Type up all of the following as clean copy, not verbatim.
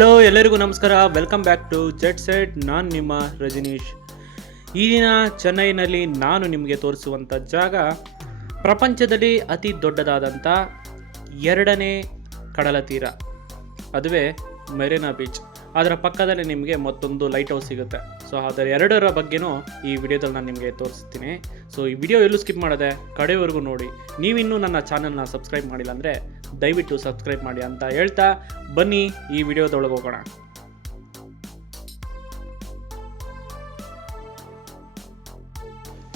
Hello ಎಲ್ಲರಿಗೂ ನಮಸ್ಕಾರ. Welcome back to jet set. ನಾನು ನಿಮ್ಮ ರಜನೀಶ್. ಈ ದಿನ ಚೆನ್ನೈನಲ್ಲಿ ನಾನು ನಿಮಗೆ ತೋರಿಸುವಂಥ ಜಾಗ ಪ್ರಪಂಚದಲ್ಲಿ ಅತಿ ದೊಡ್ಡದಾದಂಥ ಎರಡನೇ ಕಡಲ ತೀರ, ಅದುವೇ ಮೆರಿನಾ ಬೀಚ್. ಅದರ ಪಕ್ಕದಲ್ಲಿ ನಿಮಗೆ ಮತ್ತೊಂದು ಲೈಟ್ ಹೌಸ್ ಸಿಗುತ್ತೆ. ಸೊ ಅದರ ಎರಡರ ಬಗ್ಗೆನೂ ಈ ವಿಡಿಯೋದಲ್ಲಿ ನಾನು ನಿಮಗೆ ತೋರಿಸ್ತೀನಿ. ಸೊ ಈ ವಿಡಿಯೋ ಎಲ್ಲೂ ಸ್ಕಿಪ್ ಮಾಡದೆ ಕಡೆವರೆಗೂ ನೋಡಿ. ನೀವಿನ್ನೂ ನನ್ನ ಚಾನಲ್ನ ಸಬ್ಸ್ಕ್ರೈಬ್ ಮಾಡಿಲ್ಲ ಅಂದರೆ ದಯವಿಟ್ಟು ಸಬ್ಸ್ಕ್ರೈಬ್ ಮಾಡಿ ಅಂತ ಹೇಳ್ತಾ ಬನ್ನಿ ಈ ವಿಡಿಯೋದೊಳಗೆ ಹೋಗೋಣ.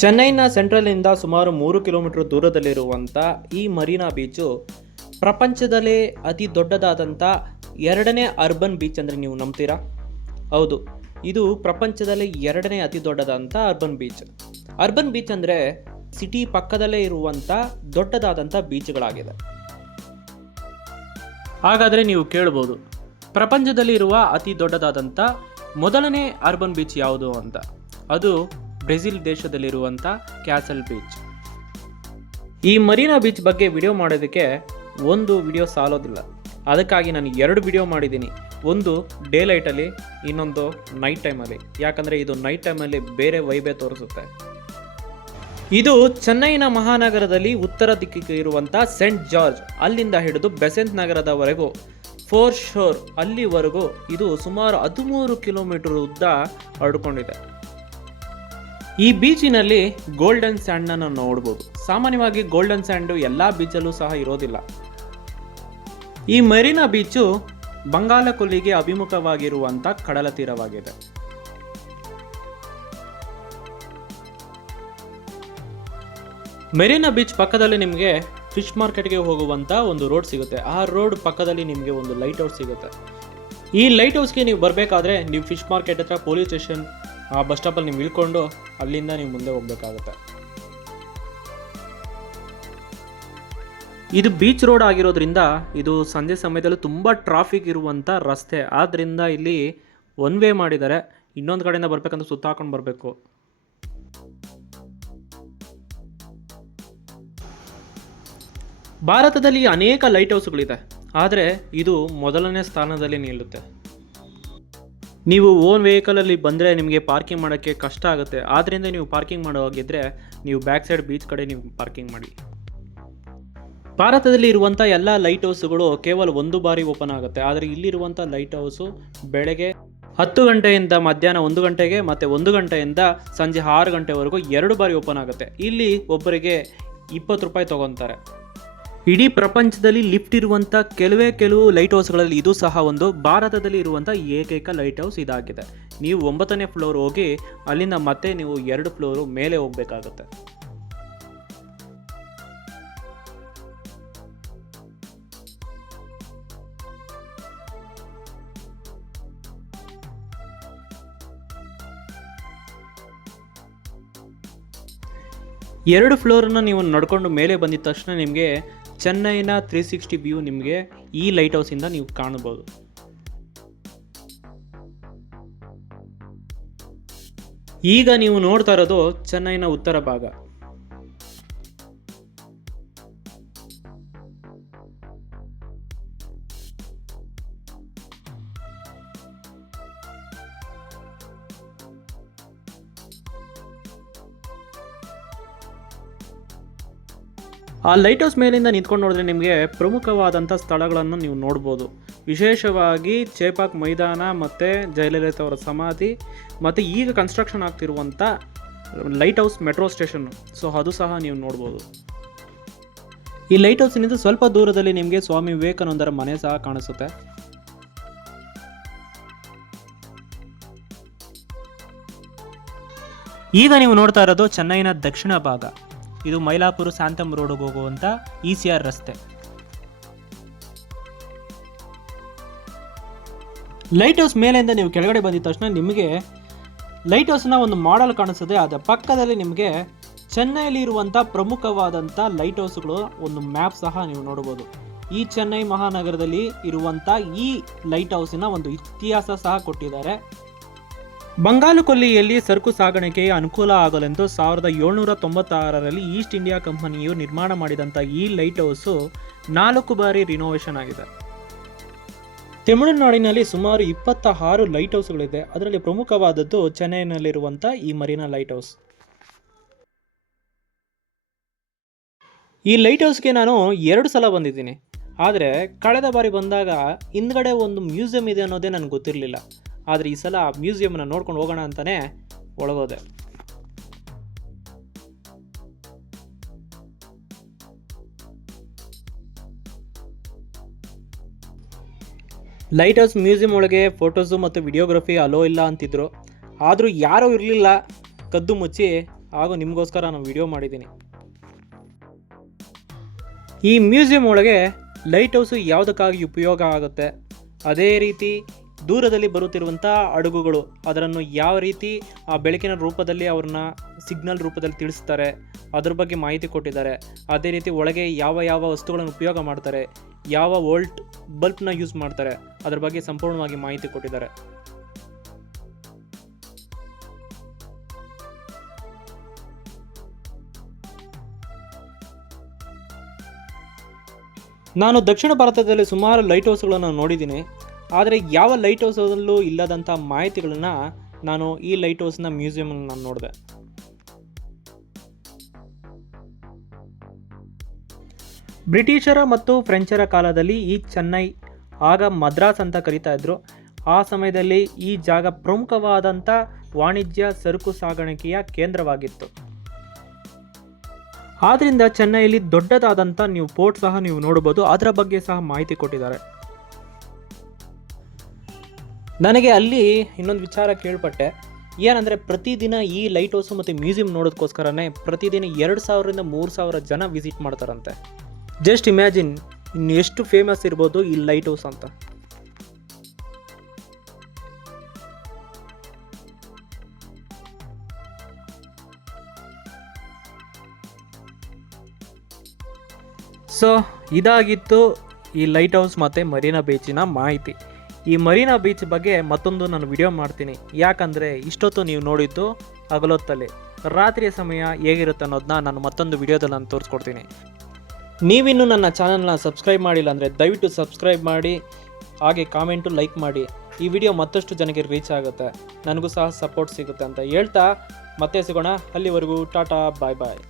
ಚೆನ್ನೈನ ಸೆಂಟ್ರಲ್ನಿಂದ ಸುಮಾರು 3 ಕಿಲೋಮೀಟರ್ ದೂರದಲ್ಲಿರುವಂಥ ಈ ಮರೀನಾ ಬೀಚು ಪ್ರಪಂಚದಲ್ಲೇ ಅತಿ ದೊಡ್ಡದಾದಂಥ ಎರಡನೇ ಅರ್ಬನ್ ಬೀಚ್ ಅಂದರೆ ನೀವು ನಂಬ್ತೀರಾ? ಹೌದು, ಇದು ಪ್ರಪಂಚದಲ್ಲಿ ಎರಡನೇ ಅತಿ ದೊಡ್ಡದಾದಂಥ ಅರ್ಬನ್ ಬೀಚ್. ಅರ್ಬನ್ ಬೀಚ್ ಅಂದರೆ ಸಿಟಿ ಪಕ್ಕದಲ್ಲೇ ಇರುವಂಥ ದೊಡ್ಡದಾದಂಥ ಬೀಚ್ಗಳಾಗಿದೆ. ಹಾಗಾದರೆ ನೀವು ಕೇಳ್ಬೋದು, ಪ್ರಪಂಚದಲ್ಲಿ ಇರುವ ಅತಿ ದೊಡ್ಡದಾದಂಥ ಮೊದಲನೇ ಅರ್ಬನ್ ಬೀಚ್ ಯಾವುದು ಅಂತ. ಅದು ಬ್ರೆಜಿಲ್ ದೇಶದಲ್ಲಿರುವಂಥ ಕ್ಯಾಸಲ್ ಬೀಚ್. ಈ ಮರೀನಾ ಬೀಚ್ ಬಗ್ಗೆ ವಿಡಿಯೋ ಮಾಡೋದಕ್ಕೆ ಒಂದು ವಿಡಿಯೋ ಸಾಲೋದಿಲ್ಲ. ಅದಕ್ಕಾಗಿ ನಾನು 2 ವಿಡಿಯೋ ಮಾಡಿದ್ದೀನಿ. ಒಂದು ಡೇ ಲೈಟಲ್ಲಿ, ಇನ್ನೊಂದು ನೈಟ್ ಟೈಮಲ್ಲಿ. ಯಾಕಂದರೆ ಇದು ನೈಟ್ ಟೈಮಲ್ಲಿ ಬೇರೆ ವೈಬೇ ತೋರಿಸುತ್ತೆ. ಇದು ಚೆನ್ನೈನ ಮಹಾನಗರದಲ್ಲಿ ಉತ್ತರ ದಿಕ್ಕಿಗೆ ಇರುವಂಥ ಸೆಂಟ್ ಜಾರ್ಜ್, ಅಲ್ಲಿಂದ ಹಿಡಿದು ಬೆಸೆಂಟ್ ನಗರದವರೆಗೂ ಫೋರ್ ಶೋರ್ ಅಲ್ಲಿವರೆಗೂ ಇದು ಸುಮಾರು 13 ಕಿಲೋಮೀಟರ್ ಉದ್ದ ಹರಡಿಕೊಂಡಿದೆ. ಈ ಬೀಚಿನಲ್ಲಿ ಗೋಲ್ಡನ್ ಸ್ಯಾಂಡನ್ನು ನೋಡ್ಬೋದು. ಸಾಮಾನ್ಯವಾಗಿ ಗೋಲ್ಡನ್ ಸ್ಯಾಂಡು ಎಲ್ಲ ಬೀಚಲ್ಲೂ ಸಹ ಇರೋದಿಲ್ಲ. ಈ ಮೆರಿನಾ ಬೀಚು ಬಂಗಾಳ ಕೊಲ್ಲಿಗೆ ಅಭಿಮುಖವಾಗಿರುವಂಥ ಕಡಲ ತೀರವಾಗಿದೆ. ಮೆರಿನಾ ಬೀಚ್ ಪಕ್ಕದಲ್ಲಿ ನಿಮಗೆ ಫಿಶ್ ಮಾರ್ಕೆಟ್ಗೆ ಹೋಗುವಂಥ ಒಂದು ರೋಡ್ ಸಿಗುತ್ತೆ. ಆ ರೋಡ್ ಪಕ್ಕದಲ್ಲಿ ನಿಮಗೆ ಒಂದು ಲೈಟ್ ಹೌಸ್ ಸಿಗುತ್ತೆ. ಈ ಲೈಟ್ ಹೌಸ್ಗೆ ನೀವು ಬರಬೇಕಾದ್ರೆ ನೀವು ಫಿಶ್ ಮಾರ್ಕೆಟ್ ಹತ್ರ ಪೊಲೀಸ್ ಸ್ಟೇಷನ್ ಆ ಬಸ್ ಸ್ಟಾಪಲ್ಲಿ ನೀವು ಇಳ್ಕೊಂಡು ಅಲ್ಲಿಂದ ನೀವು ಮುಂದೆ ಹೋಗಬೇಕಾಗುತ್ತೆ. ಇದು ಬೀಚ್ ರೋಡ್ ಆಗಿರೋದ್ರಿಂದ ಇದು ಸಂಜೆ ಸಮಯದಲ್ಲಿ ತುಂಬ ಟ್ರಾಫಿಕ್ ಇರುವಂಥ ರಸ್ತೆ. ಆದ್ದರಿಂದ ಇಲ್ಲಿ ಒನ್ ವೇ ಮಾಡಿದ್ದಾರೆ. ಇನ್ನೊಂದು ಕಡೆಯಿಂದ ಬರಬೇಕಂದ್ರೆ ಸುತ್ತ ಹಾಕೊಂಡು ಬರಬೇಕು. ಭಾರತದಲ್ಲಿ ಅನೇಕ ಲೈಟ್ ಹೌಸ್ಗಳಿದೆ, ಆದರೆ ಇದು ಮೊದಲನೇ ಸ್ಥಾನದಲ್ಲಿ ನಿಲ್ಲುತ್ತೆ. ನೀವು ಓನ್ ವೆಹಿಕಲಲ್ಲಿ ಬಂದರೆ ನಿಮಗೆ ಪಾರ್ಕಿಂಗ್ ಮಾಡೋಕ್ಕೆ ಕಷ್ಟ ಆಗುತ್ತೆ. ಆದ್ದರಿಂದ ನೀವು ಪಾರ್ಕಿಂಗ್ ಮಾಡೋ ಹಾಗಿದ್ದರೆ ನೀವು ಬ್ಯಾಕ್ ಸೈಡ್ ಬೀಚ್ ಕಡೆ ನೀವು ಪಾರ್ಕಿಂಗ್ ಮಾಡಿ. ಭಾರತದಲ್ಲಿ ಇರುವಂಥ ಎಲ್ಲ ಲೈಟ್ ಹೌಸ್ಗಳು ಕೇವಲ ಒಂದು ಬಾರಿ ಓಪನ್ ಆಗುತ್ತೆ. ಆದರೆ ಇಲ್ಲಿರುವಂಥ ಲೈಟ್ ಹೌಸು ಬೆಳಗ್ಗೆ 10 ಗಂಟೆಯಿಂದ ಮಧ್ಯಾಹ್ನ 1 ಗಂಟೆಗೆ ಮತ್ತು 1 ಗಂಟೆಯಿಂದ ಸಂಜೆ 6 ಗಂಟೆವರೆಗೂ 2 ಬಾರಿ ಓಪನ್ ಆಗುತ್ತೆ. ಇಲ್ಲಿ ಒಬ್ಬರಿಗೆ 20 ರೂಪಾಯಿ ತೊಗೊತಾರೆ. ಇಡೀ ಪ್ರಪಂಚದಲ್ಲಿ ಲಿಫ್ಟ್ ಇರುವಂಥ ಕೆಲವು ಲೈಟ್ ಹೌಸ್ಗಳಲ್ಲಿ ಇದು ಸಹ ಒಂದು. ಭಾರತದಲ್ಲಿ ಇರುವಂಥ ಏಕೈಕ ಲೈಟ್ ಹೌಸ್ ಇದಾಗಿದೆ. ನೀವು 9ನೇ ಫ್ಲೋರ್ ಹೋಗಿ ಅಲ್ಲಿಂದ ಮತ್ತೆ ನೀವು 2 ಫ್ಲೋರು ಮೇಲೆ ಹೋಗಬೇಕಾಗುತ್ತೆ. ಎರಡು ಫ್ಲೋರನ್ನು ನೀವು ನಡ್ಕೊಂಡು ಮೇಲೆ ಬಂದಿದ ತಕ್ಷಣ ನಿಮಗೆ ಚೆನ್ನೈನ 360 ವ್ಯೂ ನಿಮಗೆ ಈ ಲೈಟ್ ಹೌಸಿಂದ ನೀವು ಕಾಣಬಹುದು. ಈಗ ನೀವು ನೋಡ್ತಾ ಇರೋದು ಚೆನ್ನೈನ ಉತ್ತರ ಭಾಗ. ಆ ಲೈಟ್ ಹೌಸ್ ಮೇಲಿಂದ ನಿಂತ್ಕೊಂಡು ನೋಡಿದ್ರೆ ನಿಮಗೆ ಪ್ರಮುಖವಾದಂಥ ಸ್ಥಳಗಳನ್ನು ನೀವು ನೋಡ್ಬೋದು. ವಿಶೇಷವಾಗಿ ಚೇಪಾಕ್ ಮೈದಾನ ಮತ್ತು ಜಯಲಲಿತಾ ಅವರ ಸಮಾಧಿ ಮತ್ತು ಈಗ ಕನ್ಸ್ಟ್ರಕ್ಷನ್ ಆಗ್ತಿರುವಂಥ light house metro station. So ಅದು ಸಹ ನೀವು ನೋಡ್ಬೋದು. ಈ ಲೈಟ್ ಹೌಸಿನಿಂದ ಸ್ವಲ್ಪ ದೂರದಲ್ಲಿ ನಿಮಗೆ ಸ್ವಾಮಿ ವಿವೇಕಾನಂದರ ಮನೆ ಸಹ ಕಾಣಿಸುತ್ತೆ. ಈಗ ನೀವು ನೋಡ್ತಾ ಇರೋದು ಚೆನ್ನೈನ ದಕ್ಷಿಣ ಭಾಗ. ಇದು ಮೈಲಾಪುರ ಸ್ಯಾಂತಮ್ ರೋಡ್ಗೆ ಹೋಗುವಂಥ ECR ರಸ್ತೆ. ಲೈಟ್ ಹೌಸ್ ಮೇಲಿಂದ ನೀವು ಕೆಳಗಡೆ ಬಂದಿದ ತಕ್ಷಣ ನಿಮಗೆ ಲೈಟ್ ಹೌಸ್ನ ಒಂದು ಮಾಡೆಲ್ ಕಾಣಿಸುತ್ತೆ. ಅದರ ಪಕ್ಕದಲ್ಲಿ ನಿಮಗೆ ಚೆನ್ನೈಲಿ ಇರುವಂಥ ಪ್ರಮುಖವಾದಂಥ ಲೈಟ್ ಹೌಸ್ಗಳು ಒಂದು ಮ್ಯಾಪ್ ಸಹ ನೀವು ನೋಡ್ಬೋದು. ಈ ಚೆನ್ನೈ ಮಹಾನಗರದಲ್ಲಿ ಇರುವಂಥ ಈ ಲೈಟ್ ಹೌಸಿನ ಒಂದು ಇತಿಹಾಸ ಸಹ ಕೊಟ್ಟಿದ್ದಾರೆ. ಬಂಗಾಳ ಕೊಲ್ಲಿಯಲ್ಲಿ ಸರಕು ಸಾಗಾಣಿಕೆಗೆ ಅನುಕೂಲ ಆಗಲೆಂದು 1796ರಲ್ಲಿ ಈಸ್ಟ್ ಇಂಡಿಯಾ ಕಂಪನಿಯು ನಿರ್ಮಾಣ ಮಾಡಿದಂಥ ಈ ಲೈಟ್ ಹೌಸು 4 ಬಾರಿ ರಿನೋವೇಷನ್ ಆಗಿದೆ. ತಮಿಳುನಾಡಿನಲ್ಲಿ ಸುಮಾರು 26 ಲೈಟ್ ಹೌಸ್ಗಳಿದೆ. ಅದರಲ್ಲಿ ಪ್ರಮುಖವಾದದ್ದು ಚೆನ್ನೈನಲ್ಲಿರುವಂಥ ಈ ಮರೀನಾ ಲೈಟ್ ಹೌಸ್. ಈ ಲೈಟ್ ಹೌಸ್ಗೆ ನಾನು 2 ಸಲ ಬಂದಿದ್ದೀನಿ. ಆದರೆ ಕಳೆದ ಬಾರಿ ಬಂದಾಗ ಹಿಂದ್ಗಡೆ ಒಂದು ಮ್ಯೂಸಿಯಂ ಇದೆ ಅನ್ನೋದೇ ನನಗೆ ಗೊತ್ತಿರಲಿಲ್ಲ. ಆದರೆ ಈ ಸಲ ಆ ಮ್ಯೂಸಿಯಮನ್ನು ನೋಡ್ಕೊಂಡು ಹೋಗೋಣ ಅಂತಲೇ ಒಳಗೋದೆ. ಲೈಟ್ ಹೌಸ್ ಮ್ಯೂಸಿಯಂ ಒಳಗೆ ಫೋಟೋಸು ಮತ್ತು ವಿಡಿಯೋಗ್ರಫಿ ಅಲೋ ಇಲ್ಲ ಅಂತಿದ್ರು. ಆದರೂ ಯಾರೂ ಇರಲಿಲ್ಲ, ಕದ್ದು ಮುಚ್ಚಿ ಹಾಗೂ ನಿಮಗೋಸ್ಕರ ನಾನು ವಿಡಿಯೋ ಮಾಡಿದ್ದೀನಿ. ಈ ಮ್ಯೂಸಿಯಂ ಒಳಗೆ ಲೈಟ್ ಹೌಸು ಯಾವುದಕ್ಕಾಗಿ ಉಪಯೋಗ ಆಗುತ್ತೆ, ಅದೇ ರೀತಿ ದೂರದಲ್ಲಿ ಬರುತ್ತಿರುವಂಥ ಹಡಗುಗಳು ಅದನ್ನು ಯಾವ ರೀತಿ ಆ ಬೆಳಕಿನ ರೂಪದಲ್ಲಿ ಅವ್ರನ್ನ ಸಿಗ್ನಲ್ ರೂಪದಲ್ಲಿ ತಿಳಿಸ್ತಾರೆ ಅದ್ರ ಬಗ್ಗೆ ಮಾಹಿತಿ ಕೊಟ್ಟಿದ್ದಾರೆ. ಅದೇ ರೀತಿ ಒಳಗೆ ಯಾವ ಯಾವ ವಸ್ತುಗಳನ್ನು ಉಪಯೋಗ ಮಾಡ್ತಾರೆ, ಯಾವ ವೋಲ್ಟ್ ಬಲ್ಬ್ನ ಯೂಸ್ ಮಾಡ್ತಾರೆ ಅದ್ರ ಬಗ್ಗೆ ಸಂಪೂರ್ಣವಾಗಿ ಮಾಹಿತಿ ಕೊಟ್ಟಿದ್ದಾರೆ. ನಾನು ದಕ್ಷಿಣ ಭಾರತದಲ್ಲಿ ಸುಮಾರು ಲೈಟ್ ಹೌಸ್ಗಳನ್ನು ನೋಡಿದ್ದೀನಿ. ಆದರೆ ಯಾವ ಲೈಟ್ ಹೌಸಲ್ಲೂ ಇಲ್ಲದಂಥ ಮಾಹಿತಿಗಳನ್ನು ನಾನು ಈ ಲೈಟ್ ಹೌಸ್ನ ಮ್ಯೂಸಿಯಮನ್ನು ನಾನು ನೋಡಿದೆ. ಬ್ರಿಟಿಷರ ಮತ್ತು ಫ್ರೆಂಚರ ಕಾಲದಲ್ಲಿ ಈ ಚೆನ್ನೈ, ಆಗ ಮದ್ರಾಸ್ ಅಂತ ಕರೀತಾ ಇದ್ರು, ಆ ಸಮಯದಲ್ಲಿ ಈ ಜಾಗ ಪ್ರಮುಖವಾದಂಥ ವಾಣಿಜ್ಯ ಸರಕು ಸಾಗಾಣಿಕೆಯ ಕೇಂದ್ರವಾಗಿತ್ತು. ಆದ್ದರಿಂದ ಚೆನ್ನೈಯಲ್ಲಿ ದೊಡ್ಡದಾದಂಥ ನೀವು ಪೋರ್ಟ್ ಸಹ ನೀವು ನೋಡ್ಬೋದು. ಅದರ ಬಗ್ಗೆ ಸಹ ಮಾಹಿತಿ ಕೊಟ್ಟಿದ್ದಾರೆ. ನನಗೆ ಅಲ್ಲಿ ಇನ್ನೊಂದು ವಿಚಾರ ಕೇಳ್ಪಟ್ಟೆ, ಏನಂದರೆ ಪ್ರತಿದಿನ ಈ ಲೈಟ್ ಹೌಸು ಮತ್ತು ಮ್ಯೂಸಿಯಂ ನೋಡೋದಕ್ಕೋಸ್ಕರನೇ ಪ್ರತಿದಿನ 2000ರಿಂದ 3000 ಜನ ವಿಸಿಟ್ ಮಾಡ್ತಾರಂತೆ. ಜಸ್ಟ್ ಇಮ್ಯಾಜಿನ್ ಇನ್ನು ಎಷ್ಟು ಫೇಮಸ್ ಇರ್ಬೋದು ಈ ಲೈಟ್ ಹೌಸ್ ಅಂತ. ಸೊ ಇದಾಗಿತ್ತು ಈ ಲೈಟ್ ಹೌಸ್ ಮತ್ತು ಮರೀನಾ ಬೀಚಿನ ಮಾಹಿತಿ. ಈ ಮರೀನಾ ಬೀಚ್ ಬಗ್ಗೆ ಮತ್ತೊಂದು ನಾನು ವಿಡಿಯೋ ಮಾಡ್ತೀನಿ. ಯಾಕಂದರೆ ಇಷ್ಟೊತ್ತು ನೀವು ನೋಡಿದ್ದು ಹಗಲೊತ್ತಲ್ಲಿ, ರಾತ್ರಿಯ ಸಮಯ ಹೇಗಿರುತ್ತೆ ಅನ್ನೋದನ್ನ ನಾನು ಮತ್ತೊಂದು ವಿಡಿಯೋದಲ್ಲಿ ನಾನು ತೋರಿಸ್ಕೊಡ್ತೀನಿ. ನೀವಿನ್ನೂ ನನ್ನ ಚಾನಲ್ನ ಸಬ್ಸ್ಕ್ರೈಬ್ ಮಾಡಿಲ್ಲ ಅಂದರೆ ದಯವಿಟ್ಟು ಸಬ್ಸ್ಕ್ರೈಬ್ ಮಾಡಿ, ಹಾಗೆ ಕಾಮೆಂಟು ಲೈಕ್ ಮಾಡಿ. ಈ ವಿಡಿಯೋ ಮತ್ತಷ್ಟು ಜನಕ್ಕೆ ರೀಚ್ ಆಗುತ್ತೆ, ನನಗೂ ಸಹ ಸಪೋರ್ಟ್ ಸಿಗುತ್ತೆ ಅಂತ ಹೇಳ್ತಾ ಮತ್ತೆ ಸಿಗೋಣ. ಅಲ್ಲಿವರೆಗೂ ಟಾಟಾ, ಬಾಯ್ ಬಾಯ್.